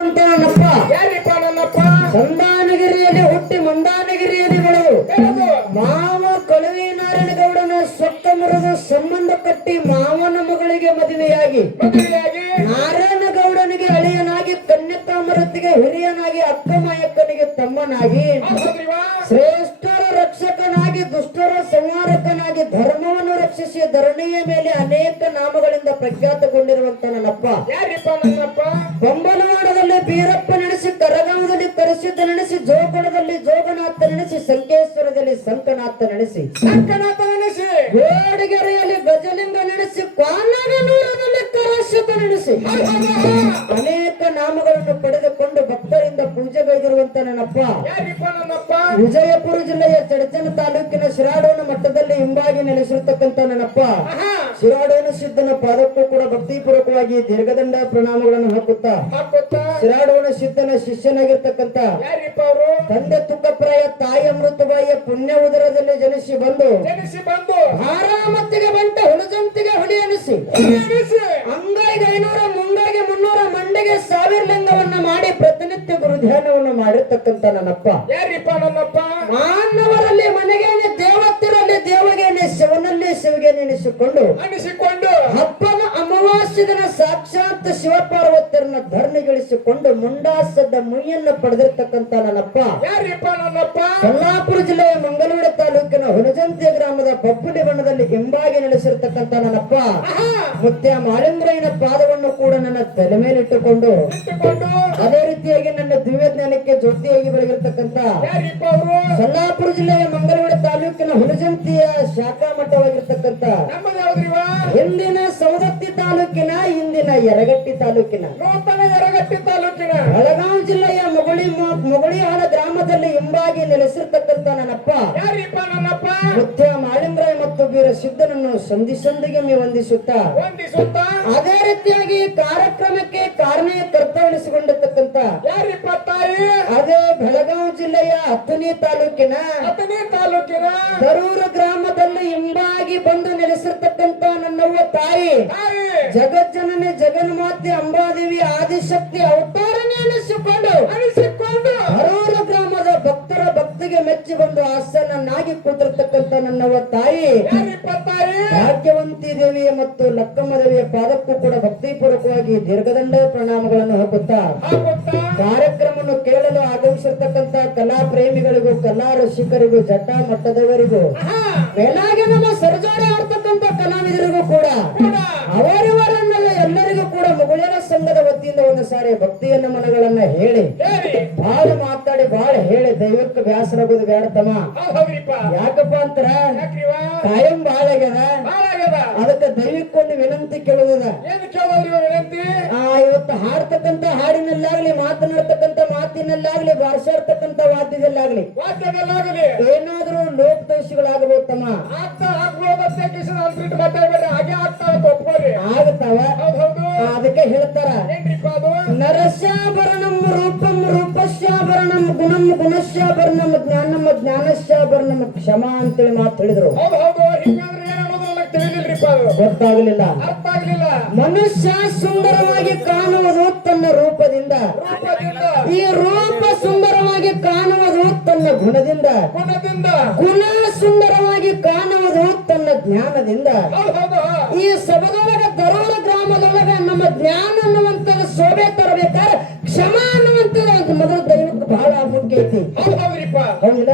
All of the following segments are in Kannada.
ನನ್ನಪ್ಪ ಯಾರಿಪ್ಪ ನನ್ನಪ್ಪ? ಸಂದಾನಗಿರಿಯಲ್ಲಿ ಹುಟ್ಟಿ ಮಂದಾನಗಿರಿಯಲ್ಲಿ ಬೆಳೆದು ಮಾವ ಕಳುವಿ ನಾರಾಯಣಗೌಡನ ಸೊಕ್ಕ ಮುರಿದು ಸಂಬಂಧ ಕಟ್ಟಿ ಮಾವನ ಮಗಳಿಗೆ ಮದುವೆಯಾಗಿ ನಾರಾಯಣಗೌಡನಿಗೆ ಅಳಿಯನಾಗಿ ಕನ್ಯಕಾಮರತಿಗೆ ಹಿರಿಯನಾಗಿ ಅಕ್ಕ ಮಾಯಕ್ಕನಿಗೆ ತಮ್ಮನಾಗಿ ಶ್ರೇಷ್ಠರ ರಕ್ಷಕನಾಗಿ ದುಷ್ಟರ ಸಂಹಾರಕನಾಗಿ ಧರ್ಮವನ್ನು ರಕ್ಷಿಸಿ ಧರಣಿಯ ಮೇಲೆ ಅನೇಕ ನಾಮಗಳಿಂದ ಪ್ರಖ್ಯಾತಗೊಂಡಿರುವಂತ ನನ್ನಪ್ಪ ಯಾರಿಪ್ಪ ನನ್ನಪ್ಪ? ಬೊಂಬಲವಾಡದಲ್ಲಿ ಬೀರಪ್ಪ ನೆನೆಸಿ ಕರಗಾವದಲ್ಲಿ ಕರೆಸಿದ್ದ ನೆನೆಸಿ ಜೋಗಣದಲ್ಲಿ ಜೋಗನಾಥ ನೆನೆಸಿ ಸಂಕೇಶ್ವರದಲ್ಲಿ ಸಂಕನಾಥ ನೆನೆಸಿ ಸಂಕನಾಥ ನೆನೆಸಿ ಗೋಡಿಗೆರೆಯಲ್ಲಿ ಗಜಲಿಂಗ ನೆನೆಸಿ ಕ್ವಾನಗನೂರದಲ್ಲಿ ಕರಶತ ನೆನೆಸಿ ಅನೇಕ ನಾಮಗಳನ್ನು ಪಡೆದುಕೊಂಡು ಭಕ್ತರಿಂದ ಪೂಜೆಗೈದಿರುವಂತ ನನ್ನಪ್ಪ ಯಾರಿಪ್ಪ ನನ್ನಪ್ಪ? ವಿಜಯಪುರ ಜಿಲ್ಲೆಯ ಚಡಚಣ ತಾಲೂಕಿನ ಶಿರಾಡೋನ ಮಟ್ಟದಲ್ಲಿ ಹಿಂಬಾಗಿ ನೆಲೆಸಿರ್ತಕ್ಕಂಥ ನನ್ನಪ್ಪ ಶಿರಾಡೋನ ಸಿದ್ಧನ ಪಾದಕ್ಕೂ ಕೂಡ ಭಕ್ತಿಪೂರ್ವಕವಾಗಿ ದೀರ್ಘದಂಡ ಪ್ರಣಾಮಗಳನ್ನು ಹಾಕುತ್ತಾ ಶಿರಾಡೋನ ಸಿದ್ಧನ ಶಿಷ್ಯನಾಗಿರ್ತಕ್ಕಂಥ ಯಾರಿಪ್ಪ ಅವರು? ತಂದೆ ತುಕ್ಕಪ್ರಾಯ ತಾಯಿ ಅಮೃತಬಾಯಿಯ ಪುಣ್ಯ ಉದರದಲ್ಲಿ ಜನಿಸಿ ಬಂದು ಹಾರಾಮತ್ತಿಗೆ ಬಂಟ ಹುಳಜಂತಿಗೆ ಹುಲಿ ಅನಿಸಿ ಅಂಗೈಗೆ 500 ಮುಂಗೈಗೆ 300 ಮಂಡೆಗೆ 1000 ಲಿಂಗವನ್ನ ಮಾಡಿ ಪ್ರತಿನಿತ್ಯ ಗುರುಧ್ಯಾನವನ್ನು ಮಾಡಿರ್ತಕ್ಕಂಥ ನನ್ನಪ್ಪ ಯಾರಿಪ್ಪ ನನ್ನಪ್ಪ? ಮಾನವರಲ್ಲಿ ಮನೆಗೇನೆ ದೇವತ್ತಿರಲ್ಲಿ ದೇವಗೇನೆ ಶಿವನಲ್ಲಿ ಶಿವಗೆ ನೆನೆಸಿಕೊಂಡು ಹಬ್ಬದ ಅಮಾವಾಸ್ಯ ದಿನ ಸಾಕ್ಷಾತ್ ಶಿವಪಾರ್ವತಿಯರನ್ನ ಧರಣಿಗಳಿಸಿಕೊಂಡು ಮುಂಡಾಸದ ಮುಯ್ಯನ್ನು ಪಡೆದಿರ್ತಕ್ಕಂಥ ನನ್ನಪ್ಪ ಯಾರಿಪ್ಪ ನನ್ನಪ್ಪ? ಸೊಲ್ಲಾಪುರ ಜಿಲ್ಲೆಯ ಮಂಗಳೂರು ತಾಲೂಕಿನ ಹುಲಜಂತಿಯ ಗ್ರಾಮದ ಪಪ್ಪುಡಿ ಬಣ್ಣದಲ್ಲಿ ಹಿಂಬಾಗಿ ನೆಲೆಸಿರ್ತಕ್ಕಂಥ ನನ್ನಪ್ಪ ಮುತ್ಯ ಮಾಳಿಂಗ್ರಯ್ಯನ ಪಾದವನ್ನು ಕೂಡ ನನ್ನ ತಲೆ ಮೇಲಿಟ್ಟುಕೊಂಡು ಅದೇ ರೀತಿಯಾಗಿ ನನ್ನ ದಿವ್ಯ ಜ್ಞಾನಕ್ಕೆ ಜೊತೆಯಾಗಿ ಬೆಳಗಿರ್ತಕ್ಕಂಥ ಸೊಲ್ಲಾಪುರ ಜಿಲ್ಲೆಯ ಮಂಗಳೂರು ತಾಲೂಕಿನ ಹುಲಜಂತಿಯ ಶಾಖಾ ಮಠವಾಗಿರ್ತಕ್ಕಂಥ ಹಿಂದಿನ ಸೌದತ್ತಿ ತಾಲೂಕಿನ ಇಂದಿನ ಯರಗಟ್ಟಿ ತಾಲೂಕಿನ ಬೆಳಗಾವಿ ಜಿಲ್ಲೆಯ ಮುಗುಳಿಹಾಳ ಗ್ರಾಮದಲ್ಲಿ ಹಿಂಬಾಗಿ ನೆಲೆಸಿರ್ತಕ್ಕಂಥ ನನ್ನಪ್ಪ ಮುತ್ಯ ಮಾಳಿಂಗ್ರಾಯ್ ಮತ್ತು ವೀರ ಸಿದ್ಧನನ್ನು ಸಂಧಿಗೆ ವಂದಿಸುತ್ತಾ ಅದೇ ರೀತಿಯಾಗಿ ಕಾರ್ಯಕ್ರಮಕ್ಕೆ ಕರ್ತವ್ಯನಿಸಿಕೊಂಡಿರ್ತಕ್ಕಂಥ ಅದೇ ಬೆಳಗಾವಿ ಜಿಲ್ಲೆಯ ಹತ್ತನೇ ತಾಲೂಕಿನ ದರೂರು ಗ್ರಾಮದಲ್ಲಿ ಹಿಂಬಾಗಿ ಬಂದು ನೆಲೆಸಿರ್ತಕ್ಕಂಥ ನನ್ನವ್ವ ತಾಯಿ ಜಗಜ್ಜನನಿ ಜಗನ್ಮಾತೆ ಅಂಬಾದೇವಿ ಆದಿಶಕ್ತಿ ಅವತಾರನೇ ಅನಿಸಿಕೊಂಡು ದರೂರು ಗ್ರಾಮದ ಭಕ್ತರ ಭಕ್ತಿಗೆ ಮೆಚ್ಚಿ ಬಂದು ಆಸನನ್ನಾಗಿ ಕೂತಿರ್ತಕ್ಕಂಥ ನನ್ನವ್ವ ತಾಯಿ ಭಾಗ್ಯವಂತಿ ದೇವಿಯ ಮತ್ತು ಲಕ್ಕಮ್ಮ ದೇವಿಯ ಪಾದಕ್ಕೂ ಕೂಡ ಭಕ್ತಿಪೂರ್ವಕವಾಗಿ ದೀರ್ಘದಂಡ ಪ್ರಣಾಮಗಳನ್ನು ಹಾಕುತ್ತಾ ಕಾರ್ಯಕ್ರಮವನ್ನು ಕೇಳಲು ಆಗಮಿಸಿರ್ತಕ್ಕಂಥ ಕಲಾ ಪ್ರೇಮಿಗಳಿಗೂ ಕಲಾ ರಸಿಕರಿಗೂ ಜಟ ಮಟ್ಟದವರಿಗೂ ಮೇಲಾಗಿ ನಮ್ಮ ಸರಜೋಡಿ ಆಡ್ತಕ್ಕಂಥ ಕಲಾವಿದರಿಗೂ ಕೂಡ ಅವರಿವರನ್ನೆಲ್ಲ ಎಲ್ಲರಿಗೂ ಕೂಡ ಮುಗುಳರ ಸಂಘದ ವತಿಯಿಂದ ಒಂದು ಸಾರಿ ಭಕ್ತಿಯ ನಮನಗಳನ್ನ ಹೇಳಿ ಬಹಳ ಮಾತಾಡಿ ಬಹಳ ಹೇಳಿ ದೈವಕ್ಕೆ ಬ್ಯಾಸರಾಗೋದು ಬೇಡತಮ್ಮ ಯಾಕಪ್ಪ ಅಂತಾರ ಕಾಯಂ ಬಹಳ ಆಗ್ಯದ ಅದಕ್ಕೆ ದೈವಕ್ಕೊಂದು ವಿನಂತಿ ಕೇಳುವುದ ಇವತ್ತು ಹಾಡ್ತಕ್ಕಂಥ ಹಾಡಿನಲ್ಲಾಗ್ಲಿ ಮಾತನಾಡ್ತಕ್ಕಂಥ ಮಾತಿನಲ್ಲಾಗ್ಲಿ ಬಾರಿಸಾಡ್ತಕ್ಕಂಥ ವಾದ್ಯದಲ್ಲಾಗ್ಲಿ ಏನಾದ್ರೂ ಲೋಕದೋಷಿಗಳಾಗಬಹುದು ತಮ್ಮ ಆಗತಾವ ಅದಕ್ಕೆ ಹೇಳ್ತಾರ ನರಸ್ಯಾಭರಣಂ ರೂಪಂ ರೂಪಸ್ಯಾಭರಣಂ ಗುಣಂ ಗುಣಸ್ಯಾಭರಣಂ ಜ್ಞಾನಂ ಜ್ಞಾನಸ್ಯಾಭರಣಂ ಕ್ಷಮಾ ಅಂತೇಳಿ ಮಾತು ಹೇಳಿದ್ರು ಗೊತ್ತಾಗಲಿಲ್ಲ ಮನುಷ್ಯ ಸುಂದರವಾಗಿ ಕಾಣುವುದು ತನ್ನ ರೂಪದಿಂದ ಈ ರೂಪ ಸುಂದರವಾಗಿ ಕಾಣುವುದು ತನ್ನ ಗುಣದಿಂದ ಗುಣ ಸುಂದರವಾಗಿ ಕಾಣುವುದು ತನ್ನ ಜ್ಞಾನದಿಂದ ಈ ಸಭದೊಳಗ ದರೂರು ಗ್ರಾಮದೊಳಗ ನಮ್ಮ ಜ್ಞಾನ ಅನ್ನುವಂಥದ್ದು ಶೋಭೆ ತರಬೇಕಾದ್ರೆ ಕ್ಷಮಾ ಅನ್ನುವಂಥದ್ದು ಮೊದಲು ದೈವಕ್ಕೆ ಬಹಳ ಮುಖ್ಯ ಐತಿ ಹೌದಿಲ್ಲ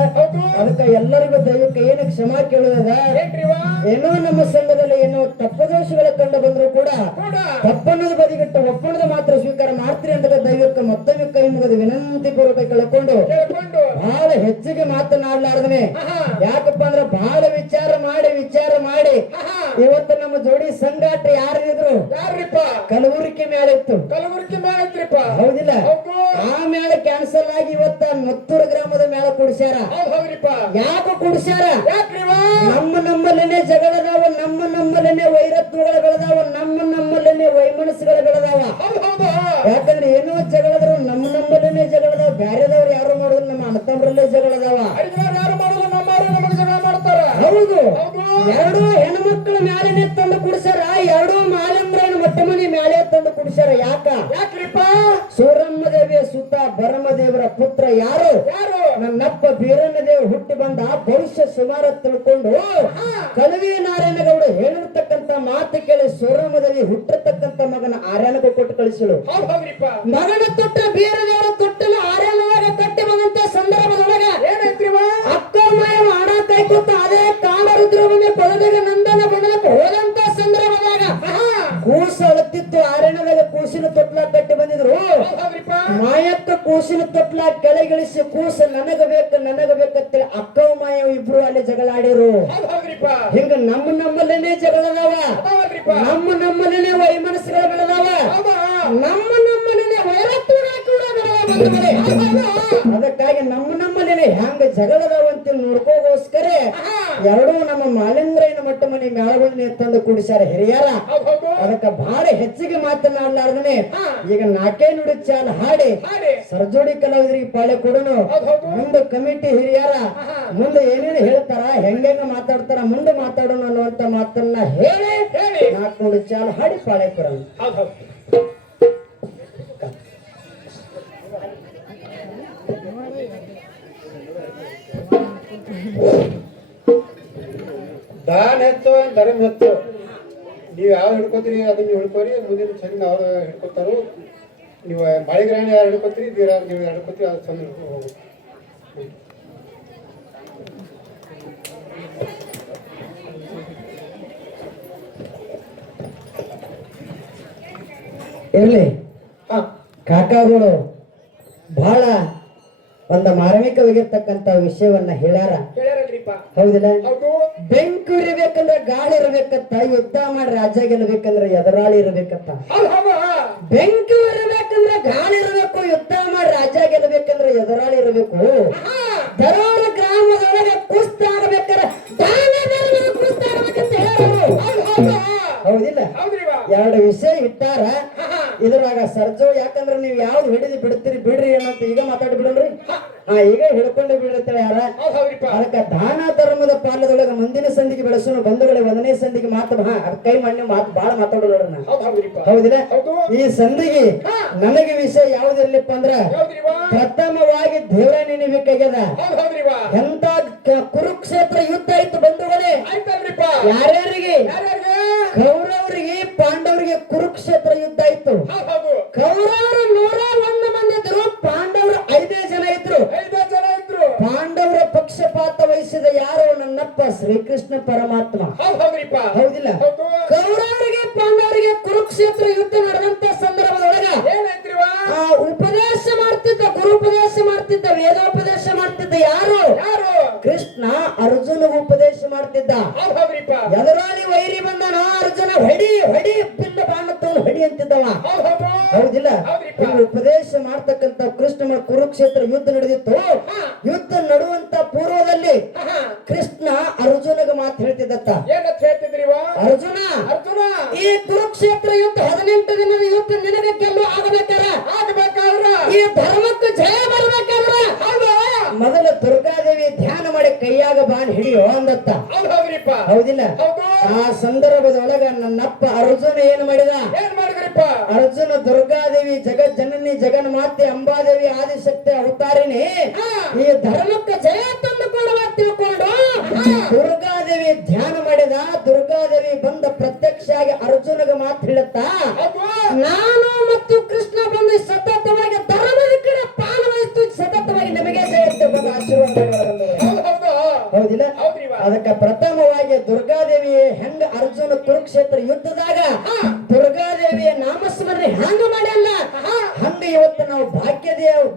ಅದಕ್ಕೆ ಎಲ್ಲರಿಗೂ ದೈವಕ್ಕೆ ಏನು ಕ್ಷಮಾ ಕೇಳುವುದ ಏನೋ ನಮ್ಮ ಸಂಘದಲ್ಲಿ ಏನೋ ತಪ್ಪದೋಷಗಳ ಕಂಡು ಬಂದ್ರು ಕೂಡ ತಪ್ಪನ್ನೋದು ಬದಿಗಿಟ್ಟು ಒಪ್ಪಣದ ಮಾತ್ರ ಸ್ವೀಕಾರ ಮಾಡ್ತೀರಿ ಅಂತ ದೈವಕ್ಕೆ ಮತ್ತೊಮ್ಮೆ ಕೈ ಮುಗಿದು ವಿನಂತಿ ಪೂರ್ವಕ ಕೇಳಿಕೊಂಡು ಬಹಳ ಹೆಚ್ಚಿಗೆ ಮಾತನಾಡ್ಲಾರ್ದನೆ ಯಾಕಪ್ಪ ಅಂದ್ರೆ ಬಹಳ ವಿಚಾರ ಮಾಡಿ ಇವತ್ತು ನಮ್ಮ ಜೋಡಿ ಸಂಗಾಟ ಯಾರಿದ್ರು ಕಲಬುರಗಿ ಮೇಳ ಇತ್ತು ಹೌದಿಲ್ಲ ಆ ಮೇಳ ಕ್ಯಾನ್ಸಲ್ ಆಗಿ ಇವತ್ತ ಮತ್ತೂರು ಗ್ರಾಮದ ಮೇಳ ಕುಡಿಸ್ಯಾರ ಯಾಕೆ ಕುಡಿಸ್ಯಾರ ನಮ್ಮಲ್ಲೇನೆ ಜಗಳದಾವ ನಮ್ಮಲ್ಲೇನೆ ವೈರತ್ವಗಳು ಬೆಳೆದಾವ ನಮ್ಮಲ್ಲೇನೆ ವೈಮನಸ್ಸುಗಳು ಬೆಳೆದಾವ ಯಾಕಂದ್ರೆ ಏನೋ ಜಗಳದ್ರು ನಮ್ಮಲ್ಲೇನೆ ಜಗಳದಾವ ಬ್ಯಾರೆದವ್ರು ಯಾರು ಮಾಡೋದು ನಮ್ಮ ಅಣ್ಣತಮ್ಮರಲ್ಲೇ ಜಗಳದಾವ ಹೌದು ಎರಡು ಹೆಣ್ಮಕ್ಳ ಮ್ಯಾಲೆ ತಂದು ಕುಡಿಸ್ಯಾರ ಎರಡು ಮಾಲಂಗ್ರನ ಮೊಟ್ಟ ಮನೆ ಮ್ಯಾಲೆ ತಂದು ಕುಡಿಸ್ಯಾರ ಯಾಕ್ರಿಪ್ಪ ಸೂರಮ್ಮ ಬರಮದೇವರ ಪುತ್ರ ಯಾರು? ಯಾರು? ನನ್ನಪ್ಪ ಬೀರಣ್ಣದೇವ ಹುಟ್ಟಿ ಬಂದ ಭವಿಷ್ಯ ಸುಮಾರ ತಿಳ್ಕೊಂಡು ಕಣವಿ ನಾರಾಯಣಗೌಡ ಹೇಳಿರ್ತಕ್ಕಂತ ಮಾತು ಕೇಳಿ ಸೋರಮದಲ್ಲಿ ಹುಟ್ಟಿರ್ತಕ್ಕಂತ ಮಗನ ಆರ್ಯಾನಗೂ ಕೊಟ್ಟು ಕಳಿಸಲು. ಹೌದ್ ಹೌದ್ರಿಪ್ಪ. ಮಗನ ತೊಟ್ಟ ಬೀರದೇವರ ತೊಟ್ಟಲ ಆರ್ಯಾನೊಳಗ ಕಟ್ಟಿ ಬಂದಂತ ಸಂದರ್ಭದೊಳಗ ಏನಾಯ್ತ್ರಿವ? ಅಕ್ಕ ಮಾಯ ಮಾಡ ಕೈಕೊತ್ತ ಅದೇ ಕಾಲ ರುದ್ರಭೂಮಿ ಪದದಾಗ ನಂದನ ಬಂದಕ್ಕೆ ಹೋದಂತ ಸಂದರ್ಭದಾಗ ಕೂಸು ಅಳತಿತ್ತು. ಆರ್ಯಾನದಾಗ ಕೂಸಿನ ತೊಟ್ಲ ಕಟ್ಟಿ ಬಂದಿದ್ರು. ಹೌದ್ ಹೌದ್ರಿಪ್ಪ. ಮಾಯಕ್ಕ ಕೂಸಿನ ತೊಟ್ಲ ಕೆಳಗಿಳಿಸಿ ಕೂಸು ನನಗ ಬೇಕಂತೇಳಿ ಅಕ್ಕ ಮಾಯ ಇಬ್ರು ಅಲ್ಲಿ ಜಗಳ ಆಡಿರು. ಹೌದ್ ಹೌದ್ರಿಪ್ಪ. ಹಿಂಗ ನಮ್ಮಲ್ಲೇನೆ ಜಗಳದಾವ, ಹೌದ್ರಿಪ್ಪ. ನಮ್ಮಲ್ಲೇನೆ ವೈಮನಸ್ಸುಗಳು ಬೆಳೆದಾವ, ನಮ್ಮಲ್ಲೇನೆ ವೈರತ್ವಗಳು ಕೂಡ ಬೆಳೆದಾವ. ಅದಕ್ಕಾಗಿ ನಮ್ಮಲ್ಲೇನೆ ಹ್ಯಾಂಗ ಜಗಳದಾವ ಅಂತ ನೋಡ್ಕೋಗೋಸ್ಕರ ಎರಡೂ ನಮ್ಮ ಮಾಲಿಂದ್ರಯ್ಯನ ಮಟ್ಟ ಮನೆ ಮೇಳಗಳನ್ನ ತಂದು ಕೂಡಿಸ್ಯಾರ ಹಿರಿಯರ. ಹೌದ್ ಹೌದು. ಅದಕ್ಕ ಬಹಳ ಹೆಚ್ಚಿಗೆ ಮಾತನಾಡ್ಲಾರ್ದನೆ ಈಗ ನಾಲ್ಕೇ ನುಡಿ ಚಾಲ ಹಾಡಿ ಹಾಡಿ ಸರ್ಜೋಡಿ ಕಲಾವಿದರಿಗೆ ಪಾಳೆ ಕೊಡೋನು. ಹೌದ್ ಹೌದು. ಮುಂದೆ ಕಮಿಟಿ ಹಿರಿಯರ ಮುಂದೆ ಏನೇನು ಹೇಳ್ತಾರ, ಹೆಂಗೆಂಗ ಮಾತಾಡ್ತಾರ, ಮುಂದೆ ಮಾತಾಡೋಣ ಅನ್ನುವಂತ ಮಾತನ್ನ ಹೇಳಿ ಹೇಳಿ ನಾಲ್ಕು ನುಡಿ ಚಾಲ ಹಾಡಿ ಪಾಳೆ ಕೊಡೋಣ. ಹೌದ್ ಹೌದು. ದಾನ ಹೆಚ್ಚು ಧರ್ಮ ಹೆಚ್ಚು. ನೀವು ಯಾವ್ದು ಹಿಡ್ಕೋತೀರಿ ಅದನ್ನ ಹಿಡ್ಕೋರಿ. ಮುಂದಿನ ಚಂದ ಅವ್ರು ಹಿಡ್ಕೋತಾರು. ನೀವು ಮಳೆಗ್ರಾಣಿ ಯಾರು ಹಿಡ್ಕೋತೀರಿ, ನೀವು ಹಿಡ್ಕೋತೀರಿ, ಅದು ಚಂದ ಹಿಡ್ಕೊಂಡು ಹೋಗ್ಬೇಕು. ಇರ್ಲಿ ಹಾ ಕಾಕಾಗಳು ಬಹಳ ಒಂದು ಮಾರ್ಮಿಕವಾಗಿರ್ತಕ್ಕಂತ ವಿಷಯವನ್ನ ಹೇಳ್ಯಾರ. ಹೇಳ್ಯಾರಲ್ರಿಪ್ಪ. ಹೌದಿಲ್ಲ? ಹೌದು. ಬೆಂಕಿ ಇರಬೇಕಂದ್ರೆ ಗಾಳಿ ಇರ್ಬೇಕತ್ತ, ಯುದ್ಧ ಮಾಡಿ ರಾಜ್ಯ ಗೆಲ್ಲಬೇಕಂದ್ರೆ ಎದುರಾಳಿ ಇರ್ಬೇಕತ್ತ. ಹೌದ್ ಹೌದು. ಬೆಂಕಿ ಇರಬೇಕಂದ್ರೆ ಗಾಳಿ ಇರಬೇಕು, ಯುದ್ಧ ಮಾಡಿ ರಾಜ್ಯ ಗೆಲ್ಲಬೇಕಂದ್ರೆ ಎದುರಾಳಿ ಇರಬೇಕು. ಧಾರವಾಡ ಗ್ರಾಮದೊಳಗೆ ಕುಸ್ತಿ ಆಗಬೇಕಾದ್ರೆ ಕುಸ್ತಿ ಆಗಬೇಕಂತ ಹೇಳೋರು. ಹೌದಿಲ್ಲ? ಹೌದ್ರಿವ. ಎರಡು ವಿಷಯ ಇಟ್ಟಾರ ಇದ್ರಾಗ ಸರ್ಜೋ. ಯಾಕಂದ್ರೆ ನೀವು ಯಾವ್ದು ಹಿಡಿದು ಬಿಡ್ತೀರಿ ಬಿಡ್ರಿ ಅನ್ನೋಂತ ಈಗ ಮಾತಾಡಿ ಬಿಡೋಣ್ರಿ. ಈಗ ಹಿಡ್ಕೊಂಡು ಬಿಡಿರ್ತಾಳೆ ಯಾರ. ಹೌದ್ ಹೌದ್ರಿಪ್ಪ. ಅದಕ್ಕ ದಾನ ಧರ್ಮದ ಪಾಲದೊಳಗ ಮುಂದಿನ ಸಂಧಿಗೆ ಬೆಳೆಸೋಣ. ಬಂಧುಗಳೇ, ಒಂದನೇ ಸಂಧಿಗೆ ಮಾತು ಕೈ ಮಣ್ಣು ಮಾತು ಬಹಳ ಮಾತಾಡೋಣ. ಹೌದ್ ಹೌದ್ರಿಪ್ಪ. ಹೌದಿಲ್ಲ? ಹೌದು. ಈ ಸಂಧಿಗೆ ನನಗೆ ವಿಷಯ ಯಾವ್ದಿರ್ಲಿಪ್ಪ ಅಂದ್ರ ಯಾವ್ದ್ರಿವ? ಪ್ರಥಮವಾಗಿ ದೇವರ ನೆನಬೇಕಾಗ್ಯದ. ಹೌದ್ ಹೌದ್ರಿವ. ಎಂತ ಕುರುಕ್ಷೇತ್ರ ಯುದ್ಧ ಆಯ್ತು ಬಂಧುಗಳೇ. ಆಯ್ತಲ್ರಿಪ್ಪ. ಯಾರ್ಯಾರಿಗೆ? ಯಾರ್ಯಾರಿಗೆ? ಕೌರವರಿಗೆ ಪಾಂಡವರಿಗೆ ಕುರುಕ್ಷೇತ್ರ ಯುದ್ಧ ಆಯ್ತು. ಹೌದ್ ಹೌದು. ಕೌರವರು 101 ಮಂದಿ ಇದ್ರು, ಪಾಂಡವರು 5 ಜನ ಇದ್ರು. 5 ಜನ ಇದ್ರು. ಪಾಂಡವರ ಪಕ್ಷಪಾತ ವಹಿಸಿದ ಯಾರು? ನನ್ನಪ್ಪ ಶ್ರೀಕೃಷ್ಣ ಪರಮಾತ್ಮ. ಹೌದ್ ಹೌದ್ರಿಪ್ಪ. ಹೌದಿಲ್ಲ? ಹೌದು. ಕೌರವರಿಗೆ ಪಾಂಡವರಿಗೆ ಕುರುಕ್ಷೇತ್ರ ಯುದ್ಧ ನಡೆದಂತ ಸಂದರ್ಭದೊಳಗ ಏನಾಯ್ತ್ರಿವ? ಉಪದೇಶ ಮಾಡ್ತಿದ್ದ, ಗುರುಪದೇಶ ಮಾಡ್ತಿದ್ದ, ವೇದೋಪದೇಶ ಮಾಡ್ತಿದ್ದ ಯಾರು? ಯಾರು? ಕೃಷ್ಣ ಅರ್ಜುನಗೆ ಉಪದೇಶ ಮಾಡ್ತಿದ್ದ. ಹೌದ್ ಹೌದ್ರಿಪ್ಪ. ಎದುರಾಳಿ ವೈರಿ ಬಂದನ, ಅರ್ಜುನ ಹೊಡಿ ಹೊಡಿ ಬಿಲ್ಲ ಬಾಣ ತಗೊಂಡು ಹೊಡಿ ಅಂತಿದ್ದವ. ಹೌದ್ ಹೌದು. ಹೌದಿಲ್ಲ? ಹೌದ್ರಿಪ್ಪ. ಹಿಂಗ ಉಪದೇಶ ಮಾಡ್ತಕ್ಕಂತ ಕೃಷ್ಣ ಕುರುಕ್ಷೇತ್ರ ಯುದ್ಧ ನಡೆದಿತ್ತು. ಯುದ್ಧ ನಡುವಂತ ಪೂರ್ವದಲ್ಲಿ ಕೃಷ್ಣ ಅರ್ಜುನಗ ಮಾತು ಹೇಳ್ತಿದ್ದತ್ತ. ಏನಂತ ಹೇಳ್ತಿದ್ರಿವ? ಅರ್ಜುನ, ಅರ್ಜುನ, ಈ ಕುರುಕ್ಷೇತ್ರ ಯುದ್ಧ 18 ದಿನದ ಯುದ್ಧ ನಿನಗೆ ಗೆಲ್ಲುವ ಆಗಬೇಕಾದ್ರೆ ಈ ಧರ್ಮಕ್ಕೆ ಜಯ ಬರ್ಬೇಕಾದ್ರ ಮೊದಲ ದುರ್ಗಾದೇವಿ ಧ್ಯಾನ ಮಾಡಿ ಕೈಯಾಗ ಬಾನ್ ಹಿಡಿಯೋ ಅಂದತ್ತ. ಹೌದ್ ಹೌದ್ರಿಪ್ಪ. ಹೌದಿಲ್ಲ? ಹೌದು. ಆ ಸಂದರ್ಭದೊಳಗ ನನ್ನಪ್ಪ ಅರ್ಜುನ ಏನ್ ಮಾಡಿದ? ಏನ್ ಮಾಡಿದ್ರಿಪ್ಪ? ಅರ್ಜುನ ದುರ್ಗಾದೇವಿ ಜಗಜ್ಜನನಿ ಜಗನ್ಮಾತೆ ಅಂಬಾದೇವಿ ಆದಿಶಕ್ತಿ ಅವತಾರಿಣಿ ಈ ಧರ್ಮಕ್ಕೆ ಜಯ ತಂದು ಕೊಡುವ ತಿಳ್ಕೊಂಡು ದುರ್ಗಾದೇವಿ ಧ್ಯಾನ ಮಾಡಿದ. ದುರ್ಗಾದೇವಿ ಬಂದ ಪ್ರತ್ಯಕ್ಷ ಆಗಿ ಅರ್ಜುನಗ ಮಾತು ಹೇಳುತ್ತಾ, ನಾನು ಮತ್ತು ಕೃಷ್ಣ ಬಂದು ಸತತವಾಗಿ ಧರ್ಮದ ಕಡೆ ಪಾಲು ವಹಿಸ್ತು, ಸತತವಾಗಿ ನಮಗೆ ಜಯ ಹೌದಿಲ್ಲ? ಅದಕ್ಕೆ ಪ್ರಥಮವಾಗಿ ದುರ್ಗಾದೇವಿ ಹೆಂಗ ಅರ್ಜುನ ಕುರುಕ್ಷೇತ್ರ ಯುದ್ಧದಾಗ ದುರ್ಗಾದೇವಿಯ ನಾಮಸ್ಮರಣೆ ಹೆಂಗ ಮಾಡಲ್ಲ ಹಂಗ ಇವತ್ತು ನಾವು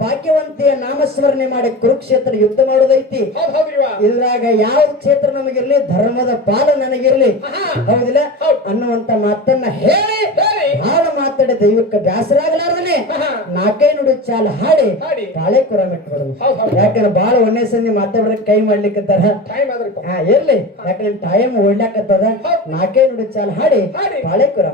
ಭಾಗ್ಯವಂತಿಯ ನಾಮಸ್ಮರಣೆ ಮಾಡಿ ಕುರುಕ್ಷೇತ್ರ ಯುದ್ಧ ಮಾಡೋದೈತಿ. ಇದ್ರಾಗ ಯಾವ ಕ್ಷೇತ್ರ ನಮಗಿರ್ಲಿ, ಧರ್ಮದ ಪಾಲ ನನಗಿರ್ಲಿ, ಹೌದಿಲ್ಲ ಅನ್ನುವಂತ ಮಾತನ್ನ ಹೇಳಿ ಬಹಳ ಮಾತಾಡಿ ದೈವಕ್ಕೆ ಬ್ಯಾಸರಾಗಲಾರ್ದನೆ 4 ನುಡಿ ಚಾಲ ಹಾಡಿ ತಾಳೆ ಕುರ ಮೆಟ್ಬಿಡೋದು. ಯಾಕಂದ್ರೆ ಬಹಳ ಒಂದೇ ಸಂದಿ ಮಾತಾಡ್ರೆ ಕೈ ಮಾಡ್ಲಿಕ್ಕತ್ತಾರ. ಇರ್ಲಿ, ಯಾಕಂದ್ರೆ ಟೈಮ್ ಓಡ್ಲಾಕತ್ತದ. 4 ನುಡಿ ಚಾಲ ಹಾಡಿ ತಾಳೆ ಕುರ